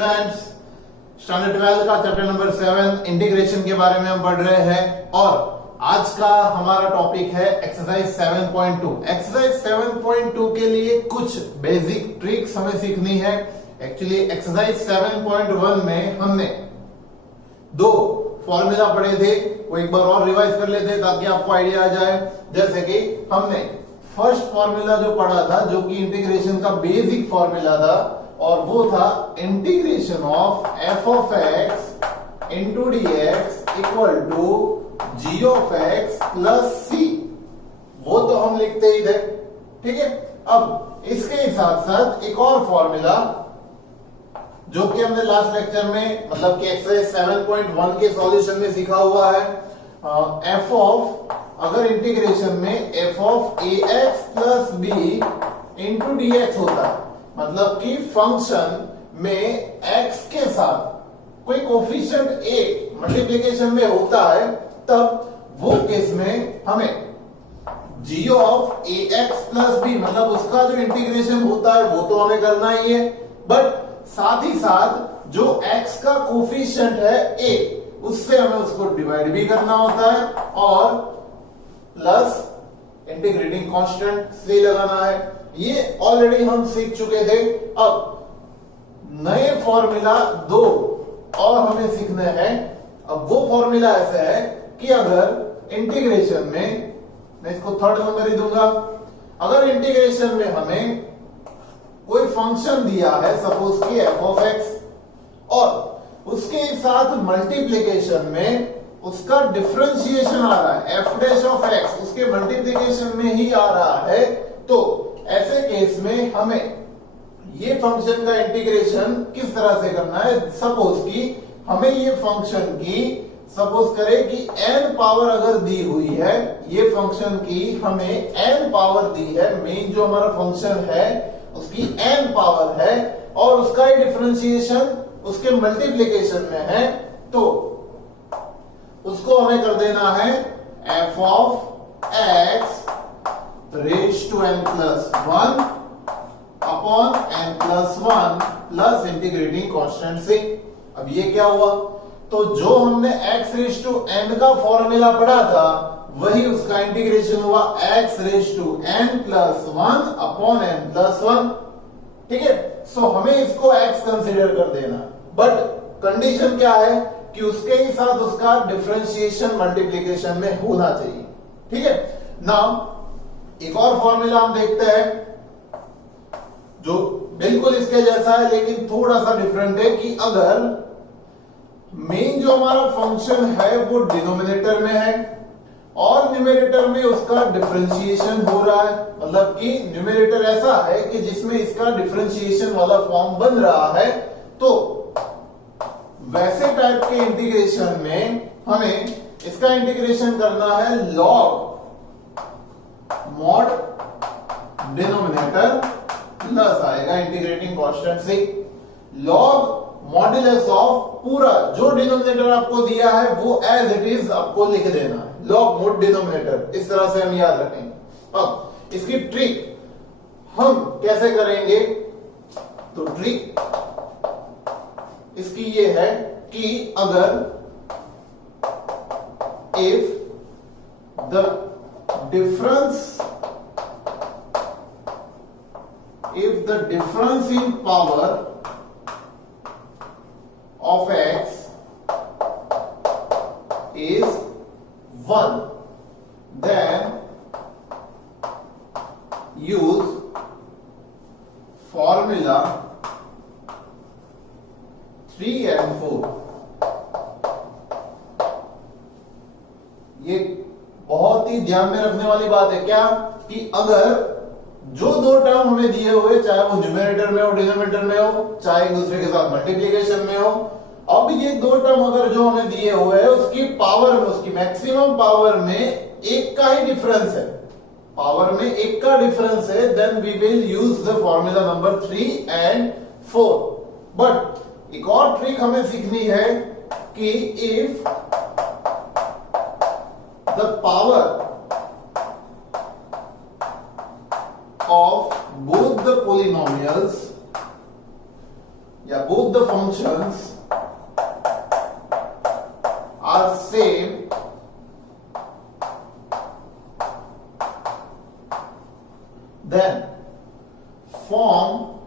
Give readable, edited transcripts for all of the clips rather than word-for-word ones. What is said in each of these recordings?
Students, standard 12 का chapter number 7 integration के बारे में हम पढ़ रहे हैं और आज का हमारा टॉपिक है एक्सरसाइज 7.2। एक्सरसाइज 7.2 के लिए कुछ बेसिक ट्रिक्स हमें सीखनी है। एक्चुअली एक्सरसाइज 7.1 में हमने दो फॉर्मूला पढ़े थे, वो एक बार और रिवाइज कर लेते हैं ताकि आपको आइडिया आ जाए। जैसे कि हमने फर्स्ट फॉर्मूला जो पढ़ा था, जो कि इंटीग्रेशन का बेसिक फॉर्मूला था, और वो था integration of F of X into D X equal to G of X plus C. वो तो हम लिखते ही थे, ठीक है। अब इसके साथ साथ एक और फॉर्मूला जो कि हमने लास्ट लेक्चर में, मतलब कि एक्सरसाइज 7.1 के सॉल्यूशन में सीखा हुआ है। एफ ऑफ, अगर इंटीग्रेशन में f of a x plus b into D x होता है, मतलब कि फंक्शन में x के साथ कोई कोफिशिएंट a मल्टीप्लिकेशन में होता है, तब वो केस में हमें g of a x plus b, मतलब उसका जो इंटीग्रेशन होता है वो तो हमें करना ही है, बट साथ ही साथ जो x का कोफिशिएंट है a, उससे हमें उसको डिवाइड भी करना होता है और प्लस इंटीग्रेटिंग कांस्टेंट से लगाना है। ये ऑलरेडी हम सीख चुके थे। अब नए फॉर्मूला दो और हमें सीखने हैं। अब वो फॉर्मूला ऐसा है कि अगर इंटीग्रेशन में, मैं इसको थर्ड नंबर ही दूंगा, अगर इंटीग्रेशन में हमें कोई फंक्शन दिया है, सपोज कि एफ ऑफ एक्स, और उसके साथ मल्टीप्लिकेशन में उसका डिफरेंशिएशन आ रहा है, एफ डैश ऑफ एक्स उसके मल्टीप्लिकेशन में ही आ रहा है, तो ऐसे केस में हमें ये फंक्शन का इंटीग्रेशन किस तरह से करना है। सपोज कि हमें ये फंक्शन की, सपोज करें कि n पावर अगर दी हुई है, ये फंक्शन की हमें n पावर दी है, मेन जो हमारा फंक्शन है उसकी n पावर है और उसका ही डिफरेंशिएशन उसके मल्टीप्लिकेशन में है, तो उसको हमें कर देना है f of x raise to n plus 1 upon n plus 1 plus integrating constant से। अब ये क्या हुआ, तो जो हमने x रेज टू n का फॉर्मूला पढ़ा था वही उसका इंटीग्रेशन हुआ x raise to n plus 1 upon n plus 1, ठीक है। सो हमें इसको x कंसीडर कर देना, बट कंडीशन क्या है कि उसके ही साथ उसका डिफरेंशिएशन मल्टीप्लिकेशन में होना चाहिए, ठीक है। नाउ एक और फॉर्मूला हम देखते हैं जो बिल्कुल इसके जैसा है लेकिन थोड़ा सा डिफरेंट है, कि अगर मेन जो हमारा फंक्शन है वो डिनोमिनेटर में है और न्यूमरेटर में उसका डिफरेंशिएशन हो रहा है, मतलब कि न्यूमरेटर ऐसा है कि जिसमें इसका डिफरेंशिएशन वाला फॉर्म बन रहा है, तो वैसे टाइप के इंटीग्रेशन में हमें इसका इंटीग्रेशन करना है लॉग मॉड डिनोमिनेटर प्लस आएगा इंटीग्रेटिंग कांस्टेंट से, लॉग मॉड्यूलस ऑफ पूरा जो डिनोमिनेटर आपको दिया है वो एज इट इज आपको लिख देना है, लॉग मॉड डिनोमिनेटर, इस तरह से हम याद रखेंगे। अब इसकी ट्रिक हम कैसे करेंगे, तो ट्रिक इसकी ये है कि अगर if the difference in power of x is 1, then use formula 3 and 4। ये बहुत ही ध्यान में रखने वाली बात है क्या, कि अगर जो दो टर्म हमें दिए हुए, चाहे वो न्यूमरेटर में हो, डिनोमिनेटर में हो, चाहे एक दूसरे के साथ मल्टीप्लिकेशन में हो, अब ये दो टर्म अगर जो हमें दिए हुए हैं उसकी पावर में, उसकी मैक्सिमम पावर में एक का ही डिफरेंस है, पावर में एक का डिफरेंस है, then we will use the formula number 3 and 4। But एक और ट्रिक हमें सीखनी है कि if the power of both the polynomials या both the functions are same, then form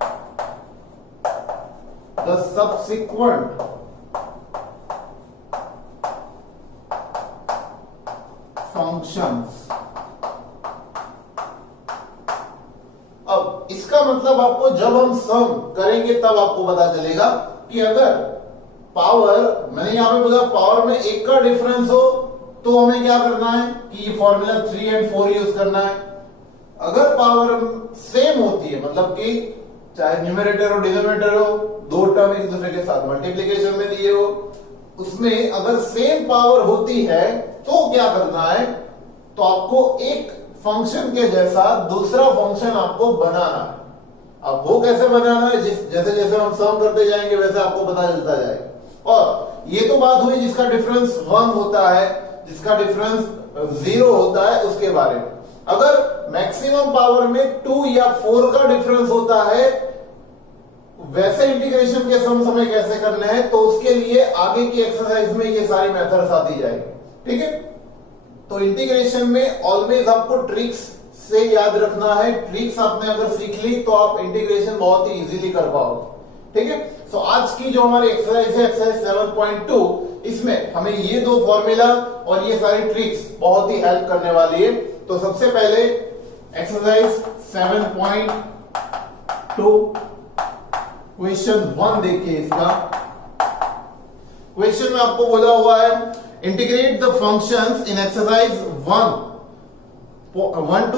the subsequent functions. अब इसका मतलब आपको जब हम सम करेंगे तब आपको पता चलेगा कि अगर पावर, मैंने यहां पे बोला पावर में एक का डिफरेंस हो तो हमें क्या करना है कि ये फॉर्मूला 3 और 4 यूज करना है। अगर पावर सेम होती है, मतलब कि चाहे न्यूमरेटर हो डिनोमिनेटर हो, दो टर्म एक दूसरे के साथ मल्टीप्लिकेशन में दिए हो, उसमें अगर सेम पावर होती है तो क्या करना है, तो आपको एक फंक्शन के जैसा दूसरा फंक्शन आपको बनाना है। अब वो कैसे बनाना है, जैसे जैसे हम सम करते जाएंगे वैसे आपको पता चलता जाएगा। और ये तो बात हुई जिसका डिफरेंस 1 होता है, जिसका डिफरेंस 0 होता है उसके बारे में। अगर मैक्सिमम पावर में 2 या 4 का डिफरेंस होता है, वैसे इंटीग्रेशन के सम हमें कैसे करने हैं, तो उसके लिए आगे की एक्सरसाइज में ये सारी मेथड्स आती जाएगी। ठीक है, तो इंटीग्रेशन में ऑलवेज आपको ट्रिक्स से याद रखना है। ट्रिक्स आपने अगर सीख ली तो आप इंटीग्रेशन बहुत ही इजीली कर पाओगे। ठीक है, तो आज की जो हमारी एक्सरसाइज है एक्सरसाइज 7.2, इसमें हमें ये दो फॉर्मूला और ये सारी ट्रिक्स बहुत ही हेल्प करने वाली है। तो सबसे पहले एक्सरसाइज 7.2 क्वेश्चन 1 देखिए। इसका क्वेश्चन में आपको बोला हुआ है integrate the functions in exercise 1 to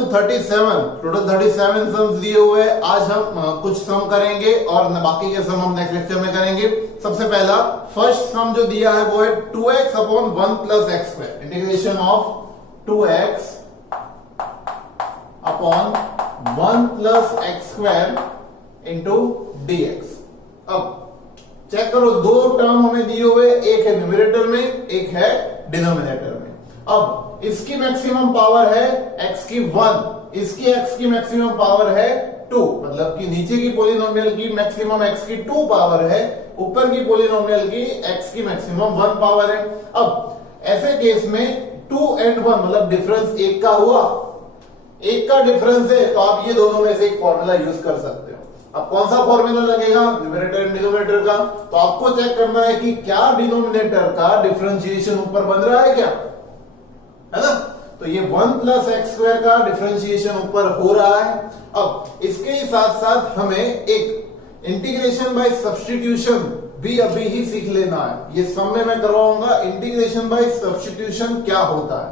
37, total 37 sums दिए हुए हैं। आज हम कुछ सम करेंगे और बाकी के सम हम नेक्स्ट लेक्चर में करेंगे। सबसे पहला फर्स्ट सम जो दिया है वो है 2x upon 1 plus x square, integration of 2x upon 1 plus x square into dx। अब चेक करो, दो टर्म हमें दिए हुए, एक है न्यूमरेटर में, एक है डिनोमिनेटर में। अब इसकी मैक्सिमम पावर है x की 1, इसकी x की मैक्सिमम पावर है 2, मतलब कि नीचे की पोलिनोमियल की मैक्सिमम x की 2 पावर है, ऊपर की पोलिनोमियल की x की मैक्सिमम 1 पावर है। अब ऐसे केस में 2 and 1 मतलब डिफरेंस एक का हुआ, एक का डिफरेंस है, तो आप ये दोनों में से एक फॉर्मूला यूज कर सकते हो। अब कौन सा फॉर्मूला लगेगा, न्यूमरेटर एंड डिनोमिनेटर का। तो आपको चेक करना है कि क्या डिनोमिनेटर का डिफरेंशिएशन ऊपर बन रहा है क्या, है ना। तो ये 1 प्लस एक्स स्क्वायर का डिफरेंशिएशन ऊपर हो रहा है। अब इसके ही साथ साथ हमें एक इंटीग्रेशन बाय सब्स्टिट्यूशन भी अभी ही सीख लेना है। ये सम में मैं करवाऊंगा इंटीग्रेशन बाय सब्स्टिट्यूशन क्या होता है।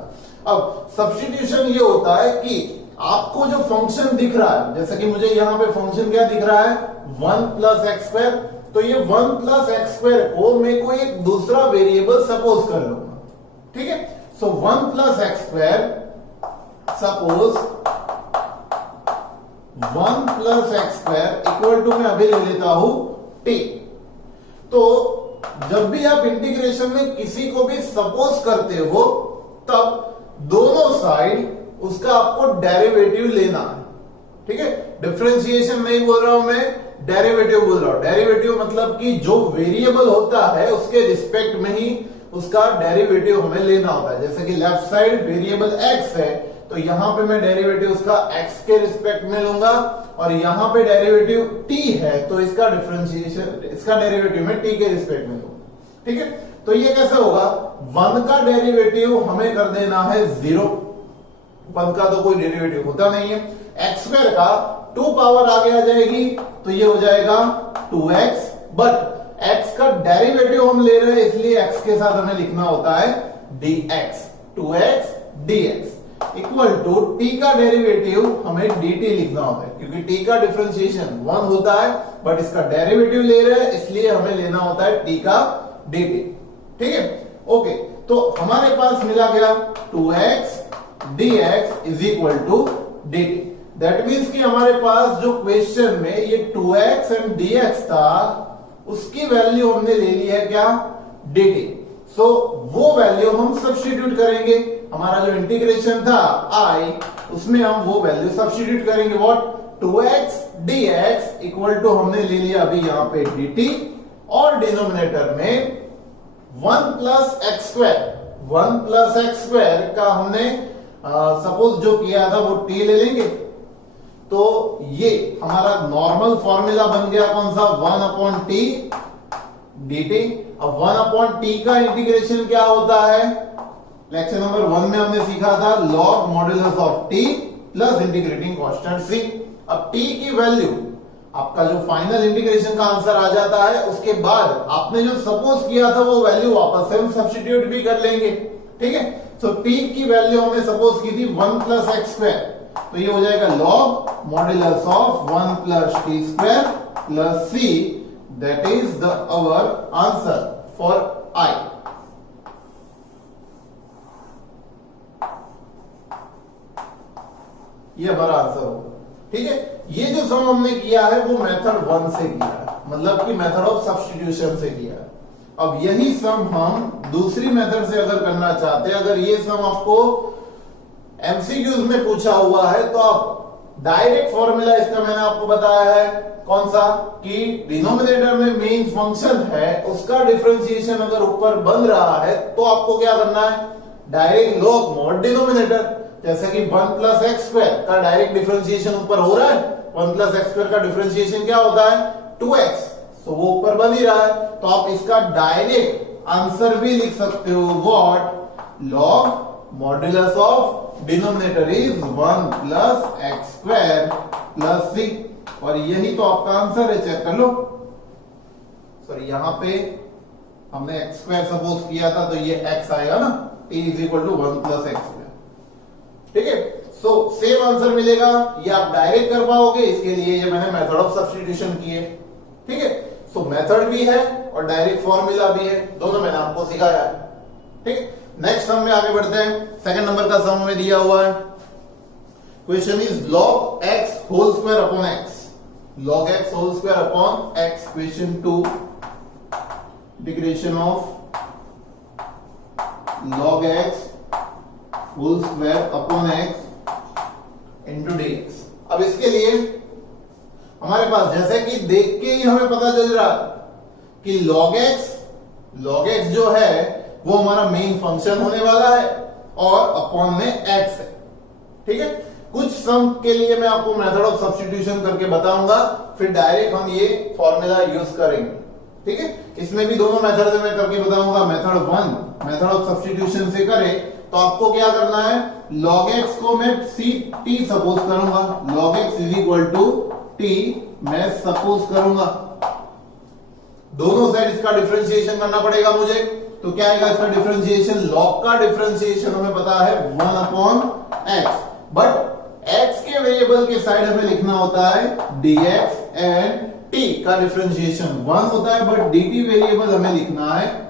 अब सब्स्टिट्यूशन ये होता है कि आपको जो फंक्शन दिख रहा है, जैसे कि मुझे यहां पे फंक्शन क्या दिख रहा है 1 प्लस एक्स स्क्वायर, तो ये 1 प्लस एक्स स्क्वायर को मैं कोई एक दूसरा वेरिएबल सपोज कर लूंगा। ठीक है, so 1 plus x square, suppose 1 plus x square equal to मैं अभी ले लेता हूं t। तो जब भी आप इंटीग्रेशन में किसी को भी सपोज करते हो तब दोनों साइड उसका आपको डेरिवेटिव लेना है। ठीक है, डिफरेंशिएशन नहीं बोल रहा हूं मैं, डेरिवेटिव बोल रहा हूं। डेरिवेटिव मतलब कि जो वेरिएबल होता है उसके रिस्पेक्ट में ही उसका डेरिवेटिव हमें लेना होता है। जैसे कि लेफ्ट साइड वेरिएबल x है, तो यहां पे मैं डेरिवेटिव उसका x के रिस्पेक्ट में लूंगा, और यहां पे डेरिवेटिव t है तो इसका डिफरेंशिएशन, इसका डेरिवेटिव मैं t के रिस्पेक्ट में लूंगा। ठीक है, तो ये कैसे होगा, 1 का डेरिवेटिव हमें कर देना है 0, 1 का तो कोई डेरिवेटिव होता नहीं है। एक्स स्क्वायर का 2 पावर आगे आ जाएगी तो ये हो जाएगा 2x, बट x का डेरिवेटिव हम ले रहे हैं इसलिए x के साथ हमें लिखना होता है dx, 2x dx equal to t का डेरिवेटिव हमें dt लिखना होता है, क्योंकि t का डिफरेंशिएशन 1 होता है बट इसका डेरिवेटिव ले रहे हैं इसलिए हमें लेना होता है t का dt। ठीक है, ओके, तो हमारे पास मिला गया 2x dx is equal to dt। That means कि हमारे पास जो क्वेश्चन में ये 2x एंड dx था उसकी वैल्यू हमने ले ली है क्या, dt। सो वो वैल्यू हम सब्स्टिट्यूट करेंगे, हमारा जो इंटीग्रेशन था I उसमें हम वो वैल्यू सब्स्टिट्यूट करेंगे। What, 2x dx equal to हमने ले लिया अभी यहां पे dt और डिनोमिनेटर में 1 प्लस एक्स स्क्वायर का हमने सपोज जो किया था वो t ले लेंगे। तो ये हमारा नॉर्मल फॉर्मूला बन गया कौन सा 1 अपॉन टी dt। अब 1 अपॉन टी का इंटीग्रेशन क्या होता है, लेक्चर नंबर 1 में हमने सीखा था log modulus of T plus integrating constant C. अब टी की वैल्यू आपका जो फाइनल इंटीग्रेशन का आंसर आ जाता है, उसके बाद आपने जो सपोज किया था वो वैल्यू वापस से हम सब्स्टिट्यूट भी कर लेंगे। ठीक है, सो टी की वैल्यू हमने सपोज की थी 1 प्लस एक्स स्क्वायर, तो ये हो जाएगा log modulus of 1 plus t square plus c, that is the our answer for I. ये हमारा आंसर होगा। ठीक है, ये जो सम हमने किया है वो मेथड 1 से किया है, मतलब कि मेथड ऑफ सब्स्टिट्यूशन से किया है। अब यही सम हम दूसरी मेथड से अगर करना चाहते हैं, अगर ये सम आपको एमसीक्यूज में पूछा हुआ है, तो आप डायरेक्ट फॉर्मूला इसका मैंने आपको बताया है कौन सा, कि डिनोमिनेटर में मेन फंक्शन है उसका डिफरेंशिएशन अगर ऊपर बन रहा है तो आपको क्या करना है, डायरेक्ट लॉग मॉड डिनोमिनेटर। जैसे कि 1 प्लस एक्स स्क्वायर का डायरेक्ट डिफरेंशिएशन ऊपर हो रहा है, 1 प्लस एक्स स्क्वायर का डिफरेंशिएशन क्या होता है 2x, तो वो ऊपर बन ही रहा है, तो आप इसका डायरेक्ट आंसर भी लिख सकते हो what, log modulus of denominator is 1 plus x square plus C, और यही तो आपका आंसर है, चेक कर लो। सॉरी, यहां पे हमने एक्स स्क्वायर सपोज किया था तो ये x आएगा ना, t is equal to 1 plus x square. ठीक है, सो सेम आंसर मिलेगा, ये आप डायरेक्ट कर पाओगे, इसके लिए ये मैंने मेथड ऑफ सब्स्टिट्यूशन की है। ठीक है, सो मेथड भी है और डायरेक्ट फॉर्मूला भी है, दोनों मैंने आपको सिखाया है। ठीक है, नेक्स्ट सम में आगे बढ़ते हैं। सेकंड नंबर का सम में दिया हुआ है, question is log x whole square upon x, log x whole square upon x, question 2, integration of log x whole square upon x into dx। अब इसके लिए हमारे पास जैसे कि देख के ही हमें पता चल रहा कि log x जो है वो हमारा मेन फंक्शन होने वाला है और अपॉन में x है। ठीक है, कुछ सम के लिए मैं आपको मेथड ऑफ सब्स्टिट्यूशन करके बताऊंगा, फिर डायरेक्ट हम ये फॉर्मूला यूज करेंगे। ठीक है, इसमें भी दोनों मेथड में करके बताऊंगा। मेथड 1 मेथड ऑफ सब्स्टिट्यूशन से करें तो आपको क्या करना है, log x को मैं t सपोज करूंगा, log x is equal to t मैं सपोज करूंगा, दोनों साइड इसका डिफरेंशिएशन करना पड़ेगा मुझे, तो क्या आएगा इसका डिफरेंशिएशन, log का डिफरेंशिएशन हमें पता है 1 अपॉन x, बट x के वेरिएबल के साइड हमें लिखना होता है dx, एंड t का डिफरेंशिएशन 1 होता है, बट dt वेरिएबल हमें लिखना है।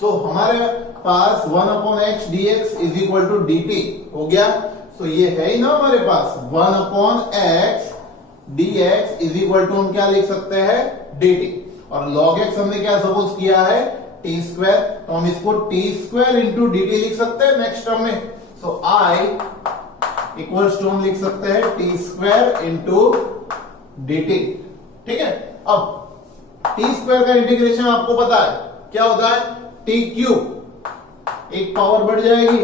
सो हमारे पास 1 upon x dx is equal to dt हो गया। सो ये है ही ना हमारे पास 1 upon x dx is equal to हम क्या लिख सकते हैं dt, और log x हमने क्या सपोज किया है t स्क्वायर, तो हम इसको t स्क्वायर इंटू dt लिख सकते हैं नेक्स्ट टर्म में। सो i इक्वल्स टू हम लिख सकते हैं t स्क्वायर इंटू dt। ठीक है, अब t स्क्वायर का इंटीग्रेशन आपको पता है क्या होता है, t क्यूब, एक पावर बढ़ जाएगी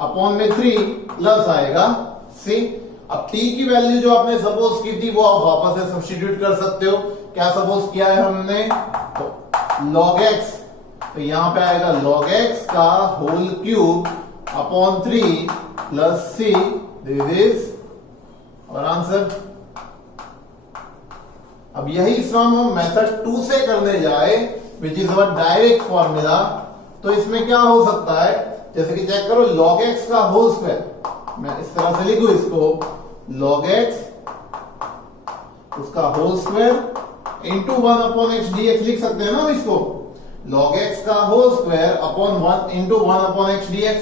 अपॉन में 3 प्लस आएगा c। अब t की वैल्यू जो आपने सपोज की थी वो आप वापस से सब्स्टिट्यूट कर सकते हो। क्या सपोज किया है हमने, तो log x, तो यहां पे आएगा log x का whole cube upon 3 plus c, this is our answer. अब यही सम हम मेथड 2 से करने जाए, which is our direct formula, तो इसमें क्या हो सकता है, जैसे कि चेक करो log x का होल स्क्वायर, मैं इस तरह से लिखूं इसको, log x उसका whole square into 1 upon x dx लिख सकते हैं ना इसको, log x का whole square upon 1 into 1 upon x dx।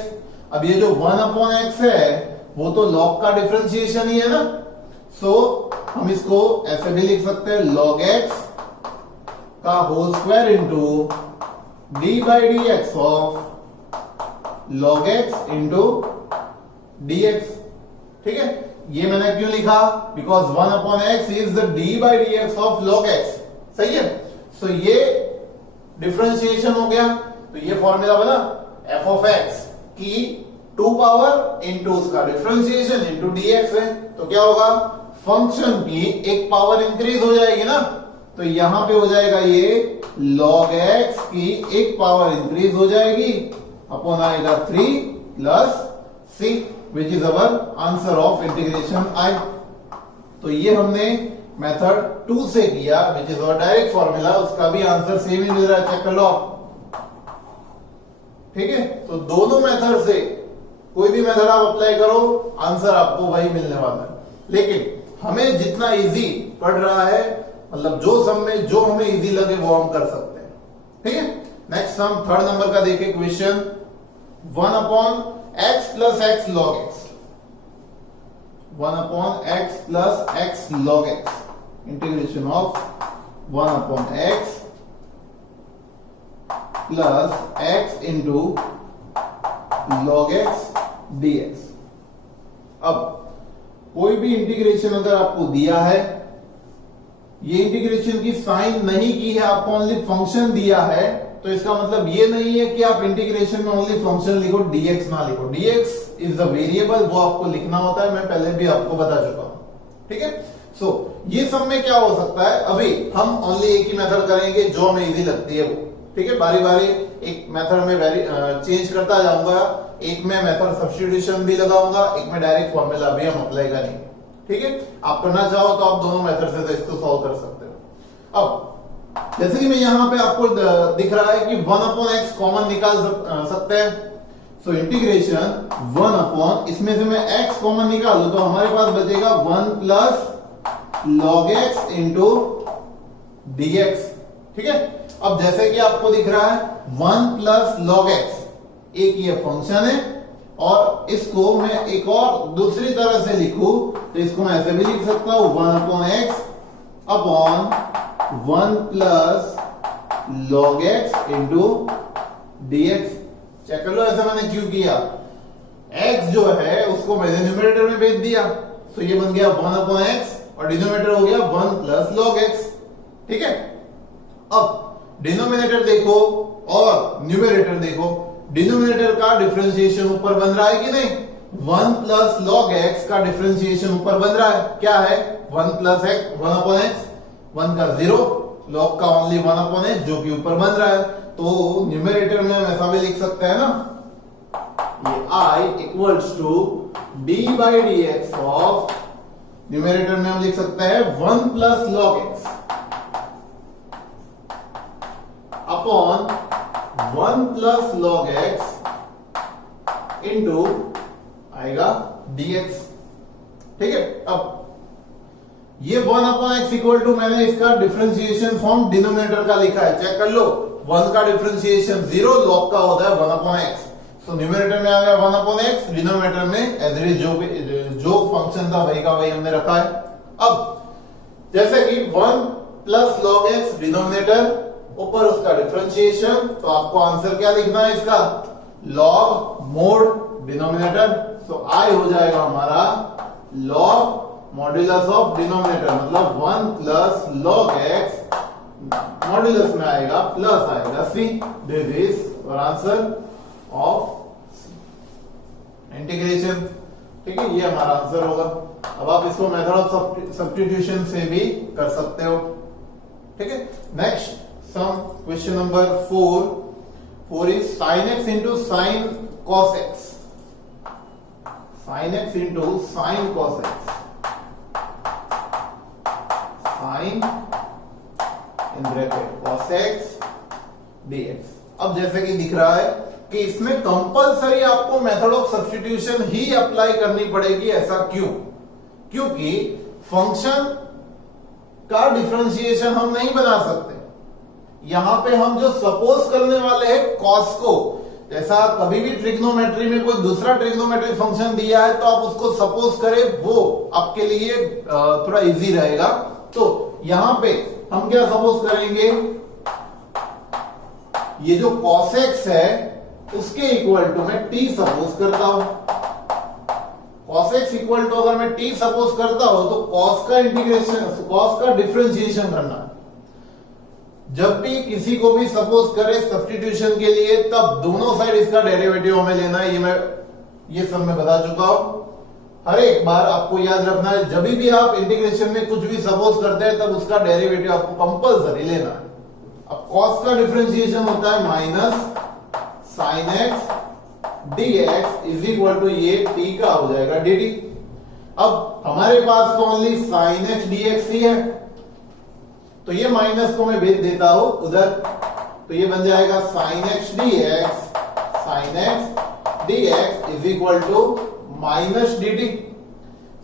अब ये जो 1 अपॉन x है वो तो log का डिफरेंशिएशन ही है ना, सो हम इसको ऐसे भी लिख सकते हैं log x का whole square into d by d x of log x into dx। ठीक है, ये मैंने क्यों लिखा? Because 1/x is the d/dx of log x। सही है। सो ये डिफरेंशिएशन हो गया, तो ये फॉर्मूला बना f ऑफ x की 2 पावर इंटू उसका डिफरेंशिएशन इंटू dx है, तो क्या होगा? फंक्शन की एक पावर इंक्रीज हो जाएगी ना, तो यहां पे हो जाएगा ये log x की एक पावर इंक्रीज हो जाएगी, अपॉन आएगा 3 plus c which is our answer of integration i। तो ये हमने मेथड 2 से किया विच इज अवर डायरेक्ट फॉर्मूला, उसका भी आंसर सेम ही मिल रहा है, चेक कर लो आप। ठीक है, तो दोनों मेथड से कोई भी मेथड आप अप्लाई करो, आंसर आपको वही मिलने वाला है। लेकिन हमें जितना इजी पड़ रहा है, मतलब जो सम में जो हमें इजी लगे वो हम कर सकते हैं। ठीक है, नेक्स्ट सम 3rd नंबर का देखिए question. 1/x plus x log x, 1/x plus x log x, integration of 1/x plus x into log x dx। अब कोई भी इंटीग्रेशन अगर आपको दिया है, ये इंटीग्रेशन की साइन नहीं की है, आपको ओनली फंक्शन दिया है, तो इसका मतलब ये नहीं है कि आप इंटीग्रेशन में ओनली फंक्शन लिखो, dx ना लिखो। dx इज द वेरिएबल, वो आपको लिखना होता है, मैं पहले भी आपको बता चुका हूं। ठीक है, सो ये सब में क्या हो सकता है, अभी हम ओनली एक ही मेथड करेंगे जो हमें इजी लगती है वो। ठीक है, बारी बारी एक मेथड में चेंज करता जाऊंगा, एक में मेथड सब्स्टिट्यूशन भी लगाऊंगा, एक में डायरेक्ट फॉर्मूला भी हम अप्लाई करेंगे। ठीक है, आप करना चाहो तो आप दोनों मेथड से तो इसको सॉल्व कर सकते हो। अब जैसे कि मैं यहां पे आपको दिख रहा है कि 1/x कॉमन निकाल सकते हैं, सो इंटीग्रेशन 1 इसमें से मैं x कॉमन निकालूं तो हमारे पास बचेगा 1 plus log x into dx। ठीक है, अब जैसे कि आपको दिख रहा है 1 प्लस log x एक ये फंक्शन है, और इसको मैं एक और दूसरी तरह से लिखूं तो इसको मैं ऐसे भी लिख सकता हूं 1/x upon 1 plus log x into dx। Check कर लो ऐसा मैंने क्यों किया, x जो है उसको मैंने न्यूमरेटर में भेज दिया, तो ये बन गया 1/x और डिनोमिनेटर हो गया 1 प्लस log x। ठीक है, अब डिनोमिनेटर देखो और न्यूमरेटर देखो, डिनोमिनेटर का डिफरेंशिएशन ऊपर बन रहा है कि नहीं? 1 प्लस log x का डिफरेंशिएशन ऊपर बन रहा है, क्या है? 1 प्लस x 1/x, 1 का 0, log का ओनली 1/x जो कि ऊपर बन रहा है, तो न्यूमरेटर में हम ऐसा भी लिख सकते हैं ना, ये i equals to d/dx of, numerator में हम लिख सकते हैं 1 plus log x upon 1 plus log x into आएगा dx। ठीक है, अब ये 1/x इक्वल टू, मैंने इसका डिफरेंशिएशन फॉर्म डिनोमिनेटर का लिखा है, चेक कर लो। 1 का डिफरेंशिएशन 0, log का होता है 1/x, सो न्यूमरेटर में आ गया 1/x, डिनोमिनेटर में एज इट इज जो फंक्शन था वही का वही हमने रखा है। अब जैसे कि 1 प्लस log x डिनोमिनेटर, ऊपर उसका डिफरेंशिएशन, तो आपको आंसर क्या लिखना है इसका? log mode denominator, so i हो जाएगा हमारा log मॉड्यूलस ऑफ डिनोमिनेटर, मतलब 1 प्लस log x, मॉड्यूलस में आएगा प्लस आएगा c, this is our answer of integration. ठीक है, ये हमारा आंसर होगा। अब आप इसको मेथड ऑफ सब्स्टिट्यूशन से भी कर सकते हो। ठीक है, next sum question number 4 is sin x into sin cos x, sin x into sin cos x, sin in bracket cos x dx। अब जैसे कि दिख रहा है कि इसमें कंपलसरी आपको method of substitution he apply करनी पड़ेगी, ऐसा क्यों? क्योंकि फंक्शन का डिफरेंशिएशन हम नहीं बना सकते, यहां पे हम जो सपोज करने वाले हैं cos को, जैसा कभी भी ट्रिग्नोमेट्री में कोई दूसरा ट्रिग्नोमेट्रिक फंक्शन दिया है तो आप उसको सपोज करें, वो आपके लिए थोड़ा इजी रहेगा। तो यहां पे हम क्या सपोज करेंगे, ये जो cos x है उसके इक्वल टू मैं t सपोज करता हूं, cos x इक्वल टू अगर मैं t सपोज करता हूं तो cos का इंटीग्रेशन, cos का डिफरेंशिएशन करना। जब भी किसी को भी सपोज करे सब्स्टिट्यूशन के लिए, तब दोनों साइड इसका डेरिवेटिव हमें लेना है। ये सब मैं बता चुका हूं। हर एक बार आपको याद रखना है, जब भी आप इंटीग्रेशन में कुछ भी सपोज करते हैं तब उसका डेरिवेटिव आपको कंपल्सरी लेना है। अब cos का डिफरेंशिएशन होता है minus sin x dx is equal to ये t का हो जाएगा dt। अब हमारे पास तो ओनली sin x dx ही है, तो ये माइनस को मैं भेज देता हूं उधर, तो ये बन जाएगा sin x dx is equal to minus dt।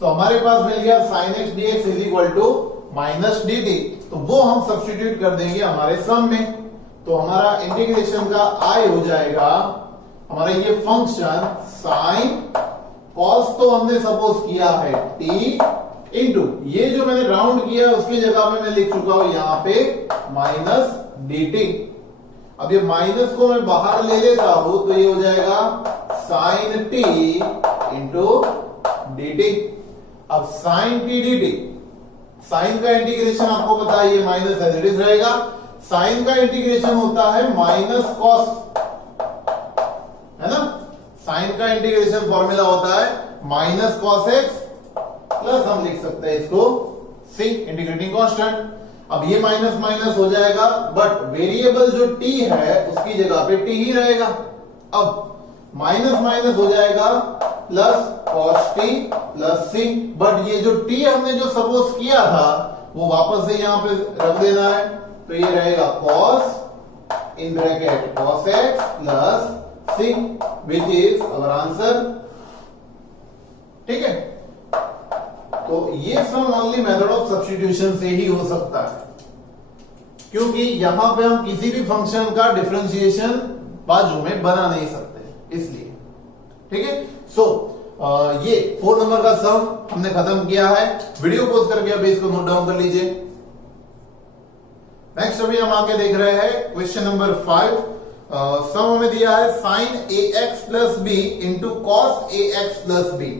तो हमारे पास मिल गया sin x dx is equal to minus dt, तो वो हम सब्स्टिट्यूट कर देंगे हमारे सम में। तो हमारा इंटीग्रेशन का I हो जाएगा हमारा ये फंक्शन sin cos तो हमने सपोज किया है t इंटू ये जो मैंने राउंड किया उसकी जगह में मैं लिख चुका हूं यहां पे माइनस dt। अब ये माइनस को मैं बाहर ले लेता हूं तो ये हो जाएगा sin t इंटू dt। अब sin t dt, साइन का इंटीग्रेशन आपको पता है ये माइनस एज इट इज रहेगा। साइन का इंटीग्रेशन होता है माइनस कॉस, है ना। साइन का इंटीग्रेशन फॉर्मूला होता है माइनस कॉस एक्स प्लस हम लिख सकते हैं इसको सी इंटीग्रेटिंग कांस्टेंट। अब ये माइनस माइनस हो जाएगा, बट वेरिएबल जो t है उसकी जगह पे t ही रहेगा। अब माइनस माइनस हो जाएगा plus cos t plus c, but ये जो t हमने जो सपोज किया था वो वापस से यहां पे रख देना है, तो ये रहेगा cos in bracket cos x plus c which is our answer. ठीक है, तो ये sum only method of substitution से ही हो सकता है, क्योंकि यहां पे हम किसी भी फंक्शन का डिफरेंशिएशन बाजू में बना नहीं सकते इसलिए। ठीक है, सो ये 4 नंबर का सम हमने खत्म किया है। वीडियो पॉज करके अभी इसको नोट डाउन कर लीजिए। नेक्स्ट अभी हम आगे देख रहे हैं क्वेश्चन नंबर 5। सम हमें दिया है sin ax plus b into cos ax plus b.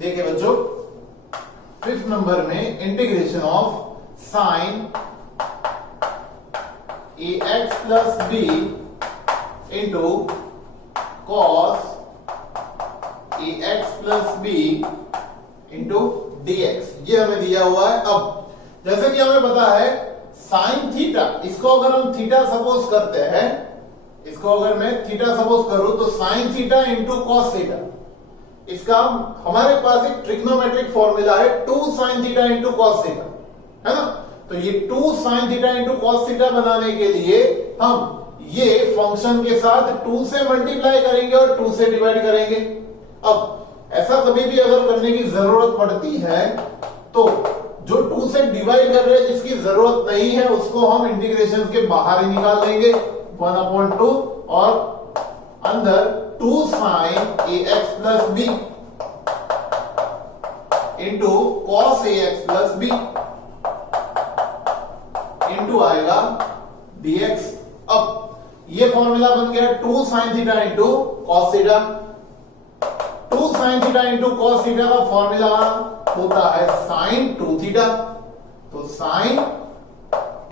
देखिए बच्चों, 5th नंबर में इंटीग्रेशन of sin ax plus b into cos ax plus b into dx, ये हमें दिया हुआ है। अब जैसे कि हमें पता है साइन थीटा, इसको अगर हम थीटा सपोज करते हैं, इसको अगर मैं थीटा सपोज करूं तो sign theta into cos theta, इसका हमारे पास एक ट्रिग्नोमेट्रिक फॉर्मूला है 2 sine theta into cos theta, है ना। तो ये 2 sine theta into cos theta बनाने के लिए हम ये फंक्शन के साथ 2 से मल्टीप्लाई करेंगे और 2 से डिवाइड करेंगे। अब ऐसा कभी भी अगर करने की जरूरत पड़ती है तो जो 2 से डिवाइड कर रहे हैं जिसकी जरूरत नहीं है उसको हम इंटीग्रेशन के बाहर ही निकाल देंगे 1/2 और अंदर 2 sine ax plus b into cos ax plus b into आएगा dx। अब ये फॉर्मूला बन गया 2 sine theta into cos theta. 2 sine theta into cos theta का फॉर्मूला होता है साइन 2 थीटा। तो साइन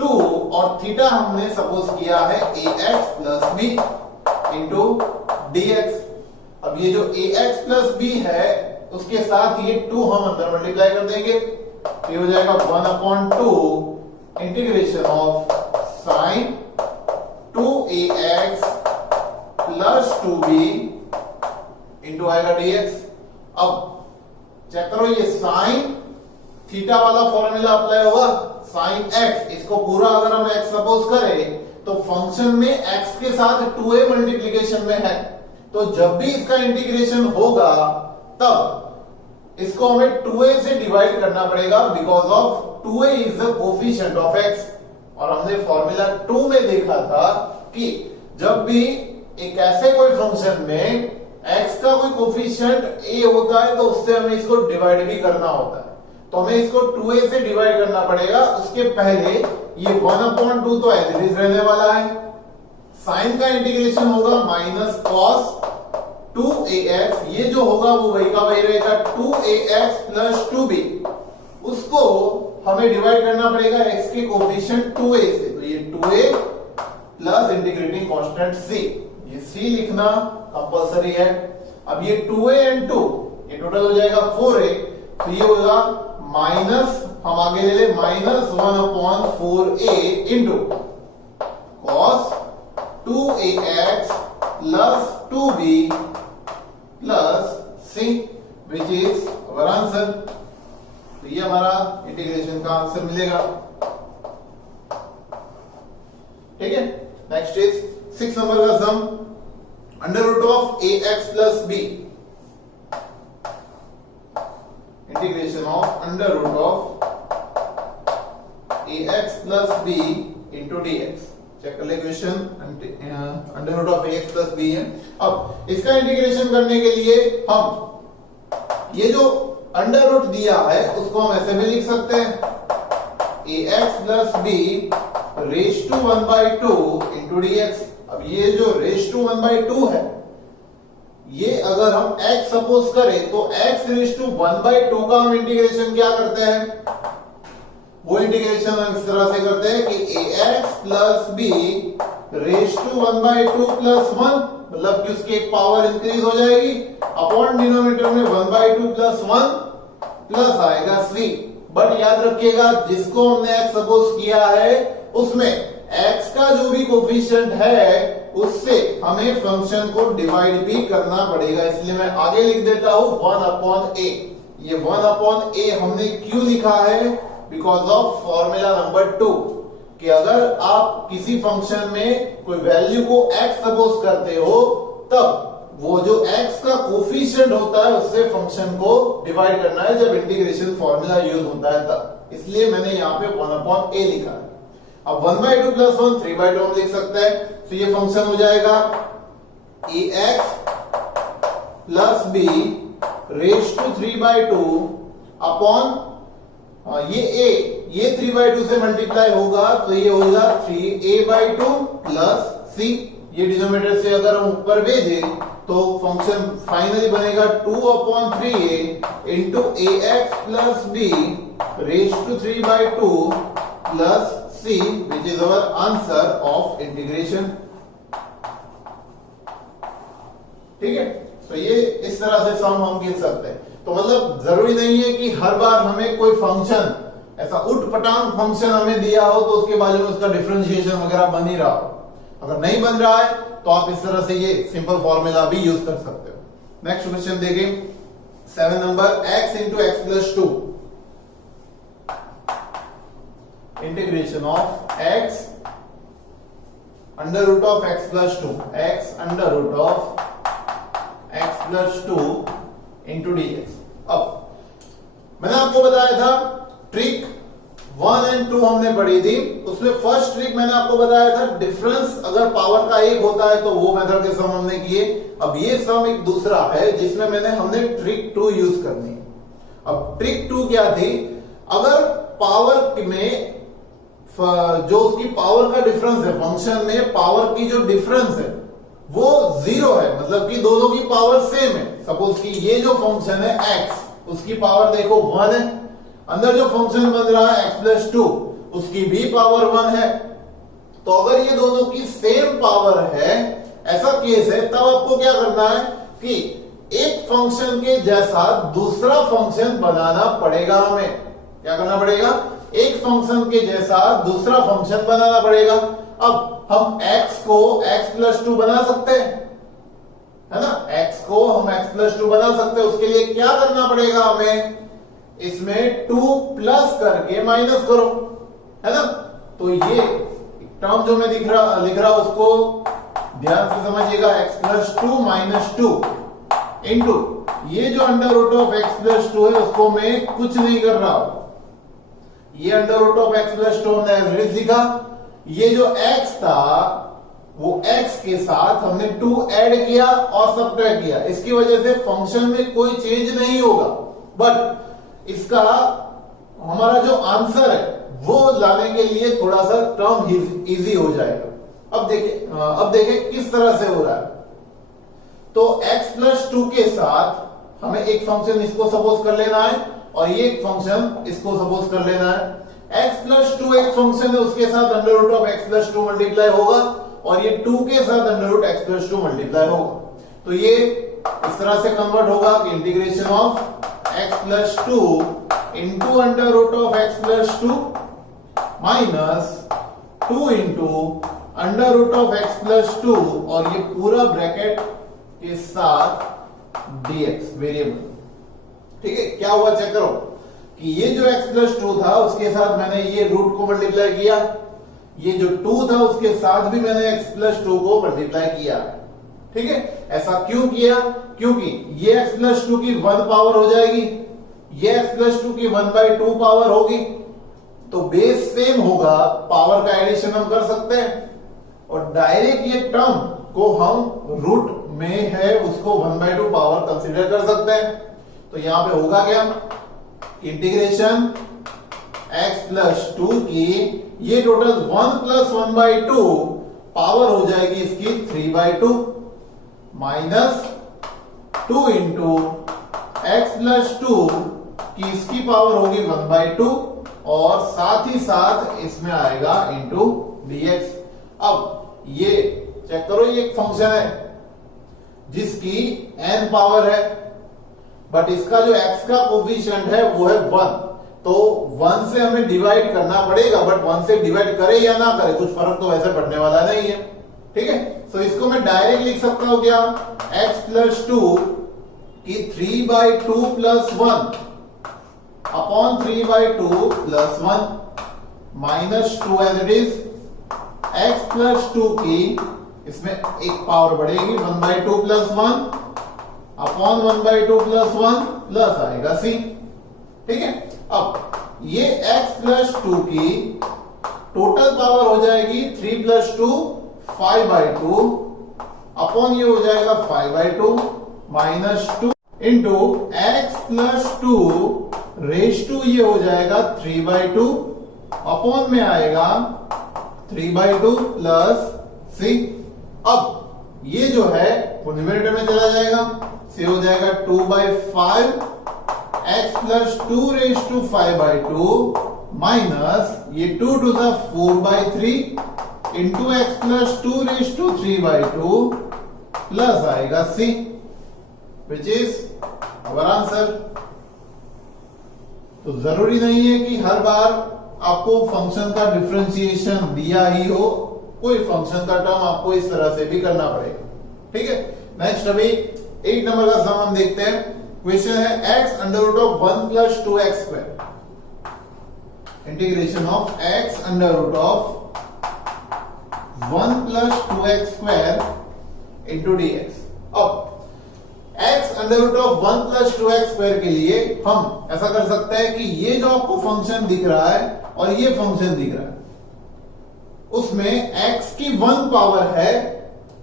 2 और थीटा हमने सपोज किया है ax plus b into dx। अब ये जो ax प्लस बी है उसके साथ ये 2 हम अंदर मल्टीप्लाई कर देंगे, ये हो जाएगा 1/2 integration of sine 2ax plus 2b into आएगा dx। अब चेक करो, ये साइन थीटा वाला फॉर्मूला अप्लाई होगा, साइन x, इसको पूरा अगर हम x सपोज करें तो फंक्शन में x के साथ 2a मल्टीप्लीकेशन में है, तो जब भी इसका इंटीग्रेशन होगा तब इसको हमें 2a से डिवाइड करना पड़ेगा because of 2a is the coefficient of x। और हमने फॉर्मूला 2 में देखा था कि जब भी एक ऐसे कोई फंक्शन में x का कोई कोफिशिएंट a होता है तो उससे हमें इसको डिवाइड भी करना होता है, तो हमें इसको 2a से डिवाइड करना पड़ेगा। उसके पहले ये 1/2 तो एज इट इज रहने वाला है। साइन का इंटीग्रेशन होगा माइनस कॉस 2ax, ये जो होगा वो वही का वही रहेगा 2ax प्लस 2b, उसको हमें डिवाइड करना पड़ेगा x के कोफिशिएंट 2a से, तो ये 2a plus integrating constant c, ये c लिखना कंपलसरी है। अब ये 2a एंड 2 ये टोटल हो जाएगा 4a, तो ये होगा माइनस, हम आगे ले ले minus 1/4a into cos 2ax plus 2b plus c, which is our answer. तो ये हमारा इंटीग्रेशन का आंसर मिलेगा। ठीक है, नेक्स्ट इज 6 नंबर का sum, under root of ax plus b, integration of under root of ax plus b into dx। Check कर ले question, under root of ax plus b है। अब इसका इंटीग्रेशन करने के लिए हम ये जो अंडर रूट दिया है उसको हम ऐसे भी लिख सकते हैं, ax plus b raise to 1/2 into dx। अब ये जो रेज टू 1/2 है, ये अगर हम x सपोज करें तो x रेज टू 1/2 का हम इंटीग्रेशन क्या करते हैं, वो इंटीग्रेशन हम इस तरह से करते हैं कि ax plus b raise to 1/2 plus 1, मतलब कि उसकी एक पावर इंक्रीज हो जाएगी, अपॉन डिनोमिनेटर में 1/2 प्लस 1 प्लस आएगा c। बट याद रखिएगा जिसको हमने x सपोज किया है उसमें x का जो भी कोफिशिएंट है उससे हमें फंक्शन को डिवाइड भी करना पड़ेगा, इसलिए मैं आगे लिख देता हूं 1/a। ये 1/a हमने क्यों लिखा है, बिकॉज ऑफ फॉर्मूला नंबर 2, कि अगर आप किसी फंक्शन में कोई वैल्यू को x सपोज करते हो तब वो जो x का कोफिशिएंट होता है उससे फंक्शन को डिवाइड करना है जब इंटीग्रेशन फॉर्मूला यूज होता है तब, इसलिए मैंने यहाँ पे 1/a लिखा है। अब 1/2 प्लस 1 3/2 हम लिख सकते हैं, तो ये फंक्शन हो जाएगा ax plus b raise to 3/2 upon ये 3/2 से मल्टीप्लाई होगा तो ये होगा 3a/2 प्लस c। ये डिनोमिनेटर से अगर हम ऊपर भेजे तो फंक्शन फाइनली बनेगा 2/3a into ax plus b raise to 3/2 plus c, which is our answer of integration. ठीक है, तो ये इस तरह से सम हम गिन सकते हैं। तो मतलब जरूरी नहीं है कि हर बार हमें कोई फंक्शन ऐसा उठपटांग फंक्शन हमें दिया हो तो उसके बाजू में उसका डिफरेंशिएशन वगैरह बन ही रहा हो। अगर नहीं बन रहा है तो आप इस तरह से ये सिंपल फॉर्मूला भी यूज कर सकते हो। नेक्स्ट क्वेश्चन देखिए 7 नंबर, x into x plus 2, integration of x under root of x plus 2, x under root of x plus 2 into dx। अब मैंने आपको बताया था ट्रिक 1 एंड 2 हमने पढ़ी थी, उसमें फर्स्ट ट्रिक मैंने आपको बताया था डिफरेंस अगर पावर का 1 होता है तो वो मेथड के सम हमने किए। अब ये सम एक दूसरा है जिसमें हमने ट्रिक 2 यूज करनी है। अब ट्रिक 2 क्या थी, अगर पावर में जो उसकी पावर का डिफरेंस है, फंक्शन में पावर की जो डिफरेंस है वो 0 है, मतलब कि दोनों की पावर सेम है। सपोज कि ये जो फंक्शन है x, उसकी पावर देखो 1 है, अंदर जो फंक्शन बन रहा है x प्लस 2 उसकी भी पावर 1 है। तो अगर ये दोनों की सेम पावर है, ऐसा केस है, तब आपको क्या करना है कि एक फंक्शन के जैसा दूसरा फंक्शन बनाना पड़ेगा। हमें क्या करना पड़ेगा, एक फंक्शन के जैसा दूसरा फंक्शन बनाना पड़ेगा। अब हम x को x प्लस 2 बना सकते हैं, है ना, x को हम x प्लस 2 बना सकते हैं। उसके लिए क्या करना पड़ेगा, हमें इसमें 2 प्लस करके माइनस करो, है ना। तो ये टर्म जो मैं लिख रहा उसको ध्यान से समझिएगा, x प्लस 2 माइनस 2 इंटू ये जो under root of x plus 2 है उसको मैं कुछ नहीं कर रहा हूं, ये under root of x plus 2 हमने एज इट इज लिखा। ये जो x था वो x के साथ हमने 2 ऐड किया और सब्ट्रैक्ट किया, इसकी वजह से फंक्शन में कोई चेंज नहीं होगा, बट इसका हमारा जो आंसर है वो लाने के लिए थोड़ा सा टर्म इजी हो जाएगा। अब देखें किस तरह से हो रहा है। तो x प्लस 2 के साथ हमें एक फंक्शन इसको सपोज कर लेना है और ये एक फंक्शन इसको सपोज कर लेना है। x प्लस 2 एक फंक्शन है, उसके साथ under root of x plus 2 multiply होगा और ये 2 के साथ under root x plus 2 multiply होगा। तो ये इस तरह से कन्वर्ट होगा कि integration of x plus 2 into under root of x plus 2 minus 2 into under root of x plus 2 और ये पूरा ब्रैकेट के साथ dx वेरिएबल। ठीक है, क्या हुआ चेक करो कि ये जो x प्लस 2 था उसके साथ मैंने ये रूट को मल्टीप्लाई किया, ये जो 2 था उसके साथ भी मैंने x प्लस 2 को मल्टीप्लाई किया। ठीक है, ऐसा क्यों किया? क्योंकि ये x प्लस 2 की 1 पावर हो जाएगी, ये x प्लस 2 की 1/2 पावर होगी, तो बेस सेम होगा, पावर का एडिशन हम कर सकते हैं और डायरेक्ट ये टर्म को हम रूट में है उसको 1/2 पावर कंसीडर कर सकते हैं। तो यहां पे होगा क्या, इंटीग्रेशन x प्लस 2 की ये टोटल 1 प्लस 1/2 पावर हो जाएगी इसकी 3/2 माइनस 2 इंटू x प्लस 2 की इसकी पावर होगी 1/2 और साथ ही साथ इसमें आएगा इंटू dx। अब ये चेक करो, ये एक फंक्शन है जिसकी n पावर है, बट इसका जो x का कोफिशिएंट है वो है 1, तो 1 से हमें डिवाइड करना पड़ेगा, बट 1 से डिवाइड करे या ना करे कुछ फर्क तो वैसे पड़ने वाला नहीं है। ठीक है, तो इसको मैं डायरेक्ट लिख सकता हूं क्या, x प्लस 2 की 3/2 plus 1 upon 3/2 plus 1 minus 2 as it is x plus 2 की इसमें एक पावर बढ़ेगी 1/2 प्लस 1 अपॉन 1/2 प्लस 1 प्लस आएगा c। ठीक है, अब ये x प्लस 2 की टोटल पावर हो जाएगी 3 प्लस 2 5/2 अपॉन ये हो जाएगा 5/2 minus 2 into x plus 2 raise to ये हो जाएगा 3/2 अपॉन में आएगा 3/2 प्लस c। अब ये जो है वो न्यूमरेटर में चला जाएगा, c हो जाएगा 2/5 x plus 2 raise to 5/2 minus ये 2 to the 4/3 into x plus 2 raise to 3/2 plus आएगा c, which is our answer. तो जरूरी नहीं है कि हर बार आपको फंक्शन का डिफरेंशिएशन दिया ही हो, कोई फंक्शन का टर्म आपको इस तरह से भी करना पड़ेगा। ठीक है, नेक्स्ट अभी 8 नंबर का सम हम देखते हैं। क्वेश्चन है x under root of 1 plus 2x square, integration of x under root of 1 plus 2x square into dx। अब x under root of 1 plus 2x square के लिए हम ऐसा कर सकते हैं कि ये जो आपको फंक्शन दिख रहा है और ये फंक्शन दिख रहा है उसमें x की 1 पावर है,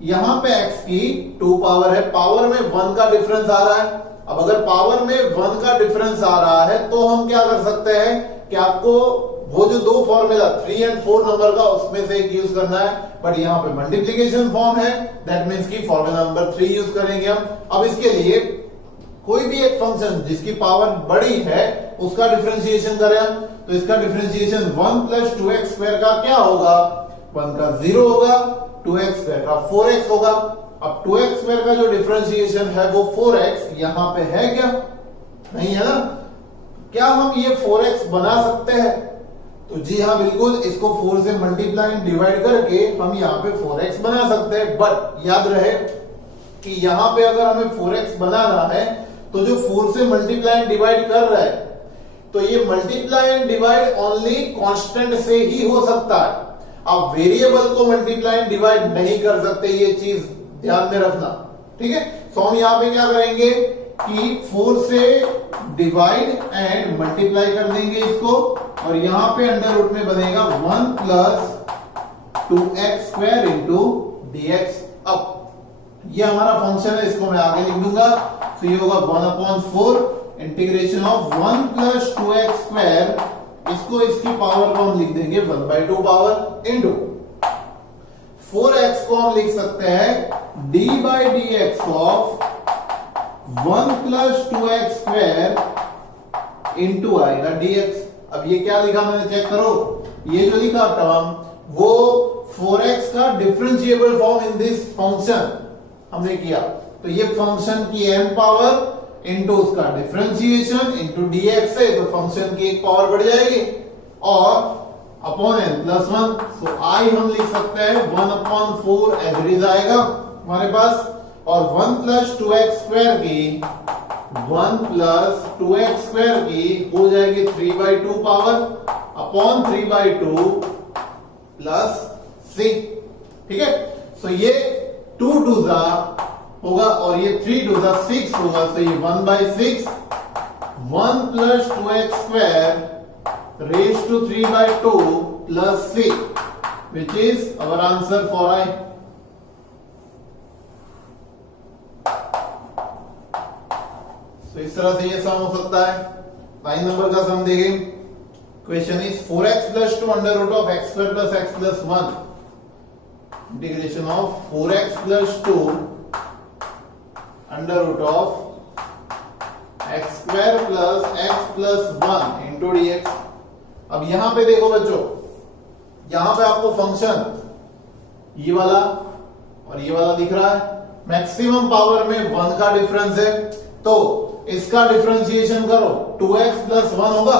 यहां पे x की 2 पावर है, पावर में 1 का डिफरेंस आ रहा है। अब अगर पावर में 1 का डिफरेंस आ रहा है तो हम क्या कर सकते हैं कि आपको वो जो दो फॉर्मूला 3 एंड 4 नंबर का उसमें से एक यूज करना है, बट यहां पे मल्टीप्लीकेशन फॉर्म है, दैट मींस की फॉर्मूला नंबर 3 यूज करेंगे हम। अब इसके लिए कोई भी एक फंक्शन जिसकी पावर बड़ी है उसका डिफरेंशिएशन करें हम, तो इसका डिफरेंशिएशन 1 प्लस 2x स्क्वायर का क्या होगा, 1 का 0 होगा, 2x स्क्वायर का 4x होगा। अब 2x स्क्वायर का जो डिफरेंशिएशन है वो 4x यहां पे है क्या, नहीं है ना। क्या हम ये 4x बना सकते हैं, तो जी हाँ बिल्कुल, इसको 4 से मल्टीप्लाई डिवाइड करके हम यहाँ पे 4x बना सकते हैं। बट याद रहे कि यहाँ पे अगर हमें 4x बनाना है तो जो 4 से मल्टीप्लाई डिवाइड कर रहा है तो ये multiply and divide only constant से ही हो सकता है। आप वेरिएबल को मल्टीप्लाई एंड डिवाइड नहीं कर सकते, ये चीज ध्यान में रखना। ठीक है, तो हम यहाँ पे क्या करेंगे कि 4 से डिवाइड एंड मल्टीप्लाई कर देंगे इसको, और यहां पे अंडर रूट में बनेगा 1 plus 2x square into dx। अब ये हमारा फंक्शन है, इसको मैं आगे लिख दूंगा, तो ये होगा 1/4 integration of 1 plus 2x square, इसको इसकी पावर को हम लिख देंगे 1/2 पावर इंटू 4x को हम लिख सकते हैं D by d x of 1 plus 2x square into आएगा dx। अब ये क्या लिखा मैंने, चेक करो, ये जो लिखा टर्म वो 4x का differentiable form in this function हमने किया। तो ये फंक्शन की n पावर इंटू उसका डिफरेंशिएशन इंटू dx है, तो फंक्शन की एक पावर बढ़ जाएगी और अपॉन n प्लस 1। सो आई हम लिख सकते हैं 1/4 एवरेज आएगा हमारे पास, और 1 प्लस 2x स्क्वायर की 1 प्लस 2x स्क्वायर की हो जाएगी 3/2 पावर अपॉन 3/2 प्लस 6। ठीक है, सो ये 2 2 होगा और ये 3 2 6 होगा, तो ये 1/6 1 plus 2x square raise to 3/2 plus 6 which is our answer for I. तो इस तरह से ये सम हो सकता है। 9 नंबर का सम देखें। Question is 4x plus 2 under root of x square plus x plus 1 integration of 4x plus 2 under root of x square plus x plus 1 into dx। अब यहां पे देखो बच्चों, यहां पे आपको फंक्शन ये वाला और ये वाला दिख रहा है, मैक्सिमम पावर में 1 का डिफरेंस है, तो इसका डिफरेंशिएशन करो 2x प्लस 1 होगा।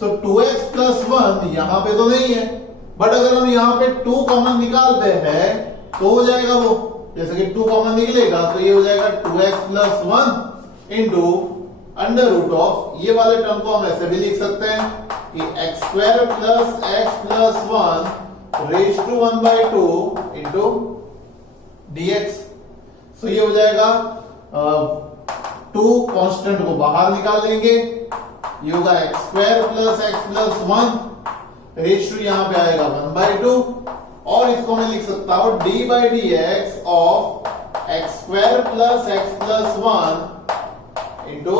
सो 2x प्लस 1 यहां पे तो नहीं है, बट अगर हम यहां पे 2 कॉमन निकालते हैं तो हो जाएगा वो, जैसे कि 2 कॉमन निकलेगा तो ये हो जाएगा 2x plus 1 into under root of, ये वाले टर्म को हम ऐसे भी लिख सकते हैं कि x square plus x plus 1 raise to 1/2 into dx। So ये हो जाएगा 2 कांस्टेंट को बाहर निकाल लेंगे, ये होगा x square plus x plus 1 raise to यहां पे आएगा 1/2, और इसको मैं लिख सकता हूं d by d x of x square plus x plus 1 into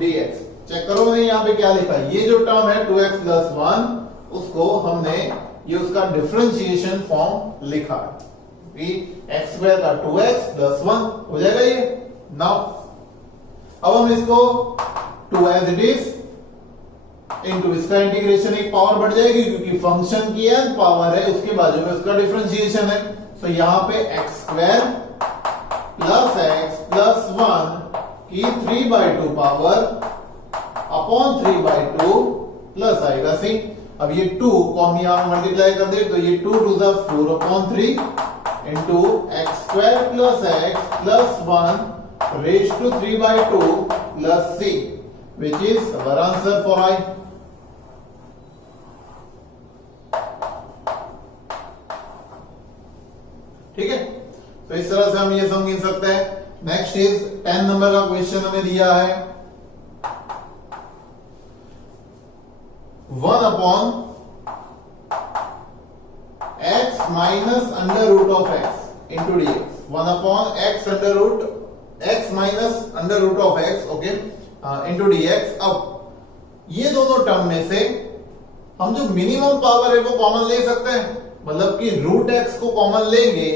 dx। Check करो मैंने यहां पे क्या लिखा है, ये जो टर्म है 2x प्लस 1 उसको हमने ये उसका डिफरेंशिएशन फॉर्म लिखा है, x स्क्वायर का 2x प्लस 1 हो जाएगा ये। नाउ अब हम इसको 2 एज इट इज इंटू इसका इंटीग्रेशन, एक पावर बढ़ जाएगी क्योंकि फंक्शन की n पावर है, उसके बाजू में उसका डिफरेंशिएशन है। तो यहां पे x square plus x plus 1 की 3/2 पावर अपॉन 3/2 प्लस आएगा c। अब ये 2 को हम यहां मल्टीप्लाई कर दे तो ये 2 2 4/3 into x square plus x plus 1 raised to 3/2 plus c, which is our answer for I। ठीक है, तो इस तरह से हम ये सम गिन सकते हैं। नेक्स्ट इज 10 नंबर का क्वेश्चन हमें दिया है 1/x minus under root of x into dx। 1/x under root x minus under root of x, okay, into dx। अब ये दोनों टर्म में से हम जो मिनिमम पावर है वो कॉमन ले सकते हैं, मतलब कि रूट x को कॉमन लेंगे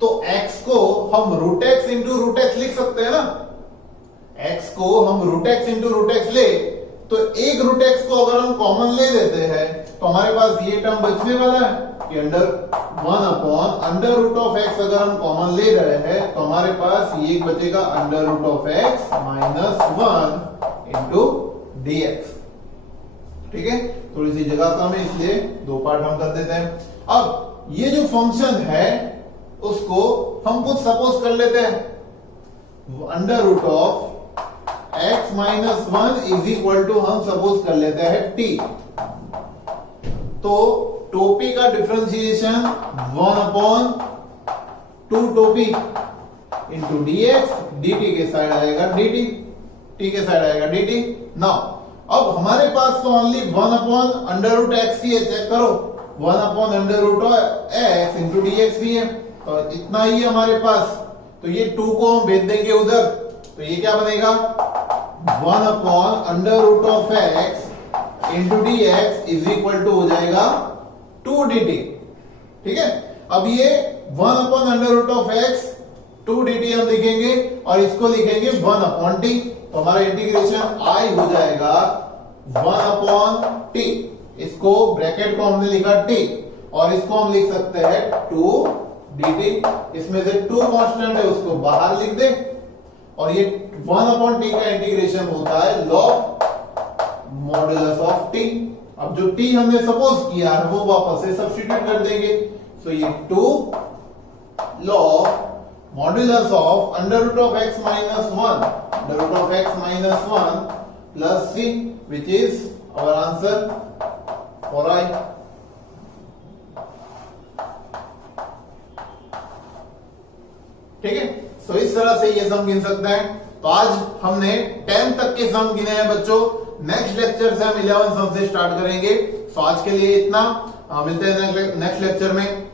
तो x को हम root x into root x लिख सकते हैं ना। x को हम root x into root x ले तो एक रूट x को अगर हम कॉमन ले लेते हैं तो हमारे पास ये टर्म बचने वाला है कि under 1 under root of x अगर हम कॉमन ले रहे हैं तो हमारे पास ये बचेगा under root of x minus 1 into dx। ठीक है, थोड़ी सी जगह कम है इसलिए 2 पार्ट हम कर देते हैं। अब ये जो फंक्शन है उसको हम कुछ सपोज कर लेते हैं, under root of x minus 1 is equal to हम सपोज कर लेते हैं t। तो टोपी का डिफरेंशिएशन 1/2 टोपी इंटू dx, dt के साइड आएगा dt, t के साइड आएगा dt। नाउ अब हमारे पास तो ओनली 1/अंडर रूट x ही है, चेक करो 1/अंडर रूट x इंटू dx ही है, तो इतना ही है हमारे पास। तो ये 2 को हम भेज देंगे उधर, तो ये क्या बनेगा 1/अंडर root of x into dx is equal to हो जाएगा 2 dt। ठीक है, अब ये 1/अंडर रूट ऑफ x 2dt हम लिखेंगे और इसको लिखेंगे 1/t। तो हमारा इंटीग्रेशन आई हो जाएगा 1/t। इसको ब्रैकेट को हमने लिखा t और इसको हम लिख सकते हैं 2dt। इसमें से 2 कांस्टेंट है उसको बाहर लिख दे और ये 1/t का इंटीग्रेशन होता है log मॉड्यूलस ऑफ t। अब जो t हमने सपोज किया है वो वापस से सब्स्टिट्यूट कर देंगे। सो ये 2 log modulus of under root of x minus 1 under root of x minus 1 plus c which is our answer for i। ठीक है, सो इस तरह से ये सम गिन सकते हैं। तो आज हमने 10 तक के सम गिने हैं बच्चों। नेक्स्ट लेक्चर से हम 11 सम से स्टार्ट करेंगे। सो आज के लिए इतना, मिलते हैं नेक्स्ट लेक्चर में।